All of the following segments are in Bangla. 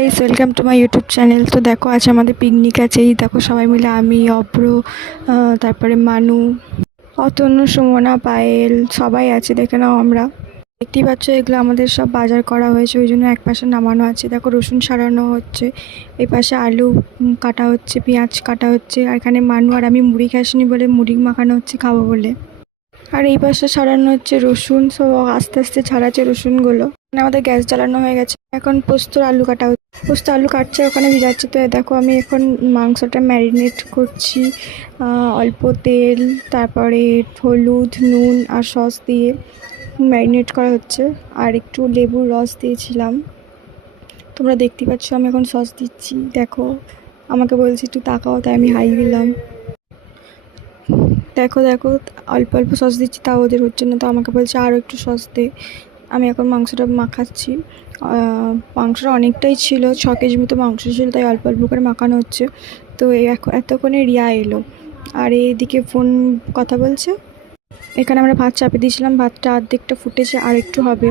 Guys, welcome to my YouTube channel. তো দেখো, আজ আমাদের পিকনিক আছে। এই দেখো সবাই মিলে, আমি, অব্র, তারপরে মানু, অতন্য, সুমনা, পায়েল সবাই আছে। দেখে নাও, আমরা দেখতেই পাচ্ছ এগুলো আমাদের সব বাজার করা হয়েছে, ওই জন্য এক পাশে নামানো আছে। দেখো রসুন সারানো হচ্ছে, এই পাশে আলু কাটা হচ্ছে, পেঁয়াজ কাটা হচ্ছে। আর এখানে মানু আর আমি মুড়ি খাসনি বলে মুড়ি মাখানো হচ্ছে খাবো বলে। আর এই পাশে সারানো হচ্ছে রসুন, সব আস্তে আস্তে ছাড়াচ্ছে রসুনগুলো। আমাদের গ্যাস জ্বালানো হয়ে গেছে, এখন পোস্তর আলু কাটা হচ্ছে। পোস্ত আলু কাটছে, ওখানে ভিজাচ্ছে। তো দেখো আমি এখন মাংসটা ম্যারিনেট করছি, অল্প তেল, তারপরে হলুদ, নুন আর সস দিয়ে ম্যারিনেট করা হচ্ছে। আর একটু লেবুর রস দিয়েছিলাম, তোমরা দেখতে পাচ্ছ। আমি এখন সস দিচ্ছি, দেখো আমাকে বলছি একটু তাকাও, তাই আমি হাই দিলাম। দেখো দেখো, অল্প অল্প সস দিচ্ছি, তাও ওদের হচ্ছে না, তো আমাকে বলছে আরও একটু সস দে। আমি এখন মাংসটা মাখাচ্ছি। মাংসটা অনেকটাই ছিল, 6 কেজি মতো মাংস ছিল, তাই অল্প অল্প করে মাখানো হচ্ছে। তো এতক্ষণে রিয়া এলো, আর এইদিকে ফোন কথা বলছে। এখানে আমরা ভাত চাপে দিয়েছিলাম, ভাতটা অর্ধেকটা ফুটেছে, আর একটু হবে।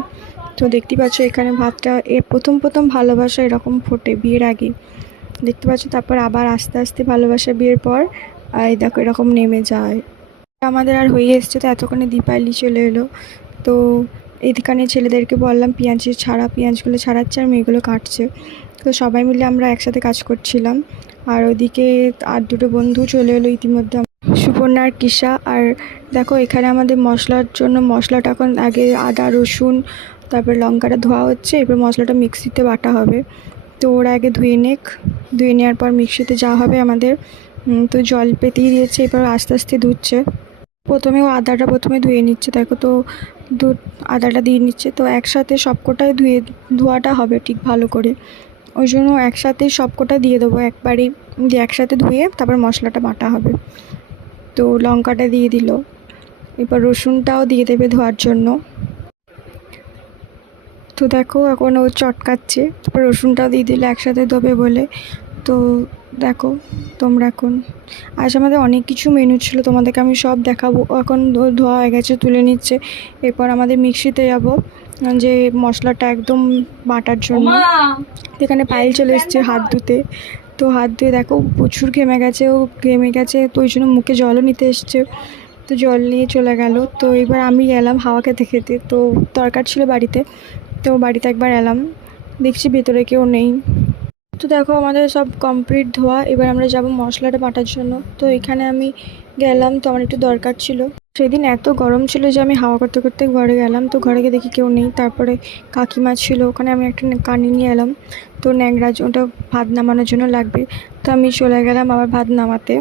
তো দেখতে পাচ্ছ এখানে ভাতটা প্রথম প্রথম ভালোবাসা এরকম ফোটে বিয়ের আগে, দেখতে পাচ্ছ। তারপর আবার আস্তে আস্তে ভালোবাসা বিয়ের পর এই দেখো এরকম নেমে যায়। আমাদের আর হয়ে এসছে, তো এতক্ষণে দীপালি চলে এলো। তো এইখানে ছেলেদেরকে বললাম পেঁয়াজগুলো ছাড়াচ্ছে আর মেয়েগুলো কাটছে। তো সবাই মিলে আমরা একসাথে কাজ করছিলাম। আর ওদিকে আর দুটো বন্ধু চলে এলো ইতিমধ্যে, সুপর্ণা আর কিসা। আর দেখো এখানে আমাদের মশলার জন্য মশলাটা এখন আগে আদা রসুন তারপর লঙ্কাটা ধোয়া হচ্ছে, এরপর মশলাটা মিক্সিতে বাটা হবে। তো ওরা আগে ধুয়ে নেওয়ার পর মিক্সিতে যা হবে আমাদের। তো জল পেতেই দিয়েছে, এবার আস্তে আস্তে ধুচ্ছে। প্রথমে ও আদাটা ধুয়ে নিচ্ছে, দেখো। তো আদাটা দিয়ে নিচ্ছে, তো একসাথে সবকটাই ধোয়াটা হবে ঠিক ভালো করে, ওই জন্য একসাথে সবকটা দিয়ে দেবো একবারই, দিয়ে একসাথে ধুয়ে তারপর মশলাটা বাটা হবে। তো লঙ্কাটা দিয়ে দিল, এবার রসুনটাও দিয়ে দেবে ধোয়ার জন্য। তো দেখো এখন ও চটকাচ্ছে, তারপর রসুনটাও দিয়ে দিলে একসাথে ধোবে বলে। তো দেখো তোমরা, এখন আজ আমাদের অনেক কিছু মেনু ছিল, তোমাদেরকে আমি সব দেখাবো। এখন ধোয়া হয়ে গেছে, তুলে নিচ্ছে। এরপর আমাদের মিক্সিতে যাব যে মশলাটা একদম বাটার জন্য। এখানে পায়েল চলে এসছে হাত ধুতে। তো হাত ধুয়ে দেখো প্রচুর ঘেমে গেছে, তো ওই জন্য মুখে জলও নিতে এসছে। তো জল নিয়ে চলে গেল। তো এবার আমি এলাম হাওয়া খেতে খেতে, তো দরকার ছিল বাড়িতে, তো বাড়িতে একবার এলাম, দেখছি ভেতরে কেউ নেই। তো দেখো আমাদের সব কমপ্লিট ধোয়া, এবার আমরা যাব মশলাটা বাটার জন্য। তো এখানে আমি গেলাম, তো আমার একটু দরকার ছিল। সেদিন এত গরম ছিল যে আমি হাওয়া করতে করতে ঘরে গেলাম, তো ঘরে গিয়ে দেখি কেউ নেই। তারপরে কাকিমা ছিল ওখানে, আমি একটা কানি নিয়ে এলাম। তো ন্যাংরা ওটা ভাত নামানোর জন্য লাগবে, তো আমি চলে গেলাম আবার ভাত নামাতে।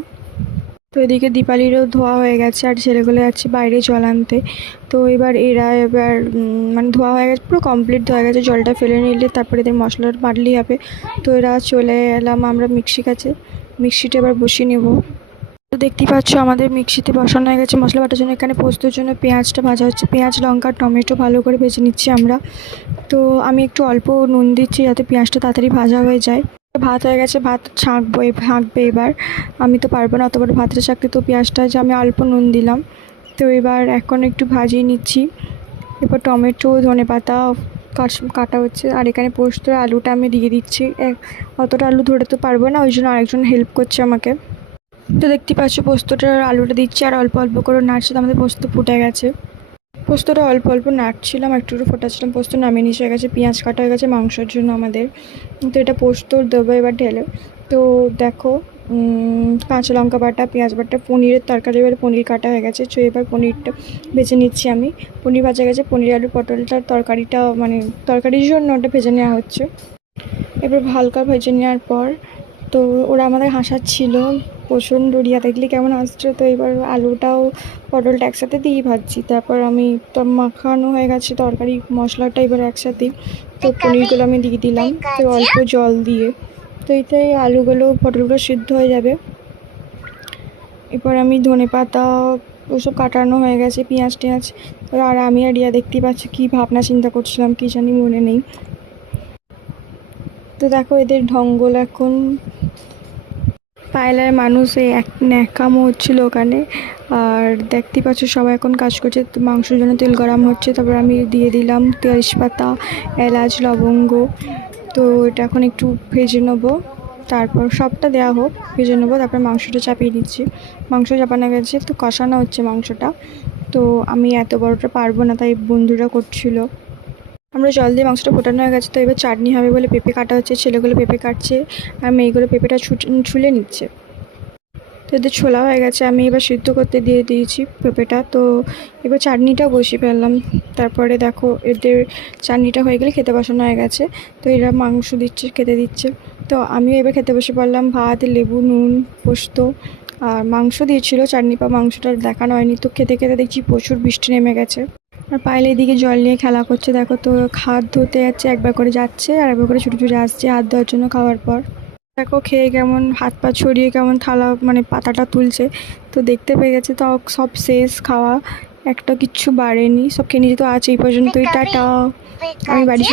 তো এদিকে দীপালিরও ধোয়া হয়ে গেছে, আর ছেলেগুলো যাচ্ছে বাইরে জল আনতে। তো এবার মানে ধোয়া হয়ে গেছে, পুরো কমপ্লিট ধোয়া গেছে, জলটা ফেলে নিলে তারপরে এদের মশলাটা বাটলেই হবে। তো এরা চলে এলাম আমরা মিক্সিটা এবার বসিয়ে নেব। তো দেখতেই পাচ্ছ আমাদের মিক্সিতে বসানো হয়ে গেছে মশলা বাটার জন্য। এখানে পোস্তর জন্য পেঁয়াজটা ভাজা হচ্ছে, পেঁয়াজ লঙ্কা টমেটো ভালো করে ভেজে নিচ্ছি আমরা। তো আমি একটু অল্প নুন দিচ্ছি যাতে পেঁয়াজটা তাড়াতাড়ি ভাজা হয়ে যায়। ভাত হয়ে গেছে, ভাত ছাঁকবে এবার। আমি তো পারবো না অত বড় ভাতটা ছাঁকতে, তো পেঁয়াজটা যে আমি অল্প নুন দিলাম। তো এবার এখন একটু ভাজিয়ে নিচ্ছি। এরপর টমেটো ধনেপাতা কাটা হচ্ছে, আর এখানে পোস্তর আলুটা আমি দিয়ে দিচ্ছি। অতটা আলু ধরে তো পারবো না, ওই জন্য আরেকজন হেল্প করছে আমাকে। তো দেখতে পাচ্ছ পোস্তটার আলুটা দিচ্ছি, আর অল্প অল্প করে নাড়ছে। তো আমাদের পোস্ত ফুটে গেছে, পোস্তটা অল্প অল্প নাড়ছিলাম, একটু ফোটাচ্ছিলাম। পোস্ত নামিয়ে নিয়ে হয়ে গেছে, পেঁয়াজ কাটা হয়ে গেছে মাংসের জন্য আমাদের। তো এটা পোস্ত দেবো এবার ঢেলে। তো দেখো কাঁচা লঙ্কা বাটা, পেঁয়াজ বাটা, পনিরের তরকারি, এবার পনির কাটা হয়ে গেছে। তো এবার পনিরটা ভেজে নিচ্ছি আমি। পনির ভাজা গেছে, পনির আলু পটলটার তরকারিটা মানে তরকারির জন্য ওটা ভেজে নেওয়া হচ্ছে। এবার হালকা ভেজে নেওয়ার পর তো ওরা আমাদের হাসাচ্ছিল প্রচণ্ড, রিয়া দেখলে কেমন হাসছে। তো এবার আলুটাও পটলটা একসাথে দিয়েই ভাজছি। তারপর আমি তো মাখানো হয়ে গেছে তরকারি মশলাটা এবার একসাথেই। তো পনিরগুলো আমি দিয়ে দিলাম, তো অল্প জল দিয়ে। তো এটাই আলুগুলো পটলগুলো সিদ্ধ হয়ে যাবে। এবার আমি ধনেপাতা ওসব কাটানো হয়ে গেছে, পেঁয়াজ টেঁয়াজ। আর আমি আর রিয়া দেখতেই পাচ্ছি কী ভাবনা চিন্তা করছিলাম, কী জানি মনে নেই। তো দেখো এদের ঢঙ্গল এখন। পায়লার মানুষ এক ন্যাকামো হচ্ছিলো ওখানে। আর দেখতেই পাচ্ছ সবাই এখন কাজ করছে, মাংসের জন্য তেল গরম হচ্ছে। তারপর আমি দিয়ে দিলাম তেজপাতা, এলাচ, লবঙ্গ, তো এটা এখন একটু ভেজে নেবো, তারপর সবটা দেওয়া হোক, ভেজে নেবো, তারপর মাংসটা চাপিয়ে দিচ্ছি। মাংস চাপানো গেছে, তো কষানো হচ্ছে মাংসটা। তো আমি এত বড়টা পারবো না, তাই বন্ধুরা করছিল। আমরা জল দিয়ে মাংসটা ফোটানো হয়ে গেছে, তো এবার চাটনি হবে বলে পেঁপে কাটা হচ্ছে। ছেলেগুলো পেঁপে কাটছে আর মেয়েগুলো পেঁপেটা ছুলে নিচ্ছে। তো এদের ছোলা হয়ে গেছে, আমি এবার সিদ্ধ করতে দিয়ে দিয়েছি পেঁপেটা। তো এবার চাটনিটাও বসিয়ে ফেললাম। তারপরে দেখো এদের চাটনিটা হয়ে গেলে খেতে বসানো হয়ে গেছে। তো এরা মাংস দিচ্ছে, খেতে দিচ্ছে। তো আমিও এবার খেতে বসে পড়লাম। ভাত, লেবু, নুন, পোস্ত আর মাংস দিয়েছিল। চাটনি বা মাংসটা দেখানো হয়নি। তো খেতে খেতে দেখছি প্রচুর বৃষ্টি নেমে গেছে। আর পায়েল এদিকে জল নিয়ে খেলা করছে। দেখো, তো হাত ধুতে যাচ্ছে, একবার করে যাচ্ছে আর একবার করে ছুটে ছুটে আসছে হাত ধোয়ার জন্য খাওয়ার পর। দেখো খেয়ে কেমন হাত পা ছড়িয়ে কেমন থালা মানে পাতাটা তুলছে। তো দেখতে পেয়ে গেছে, তো সব শেষ খাওয়া, একটা কিচ্ছু বাড়েনি, সব খেয়ে নিজে তো আছে এই পর্যন্তই। টাটা, আমি বাড়ি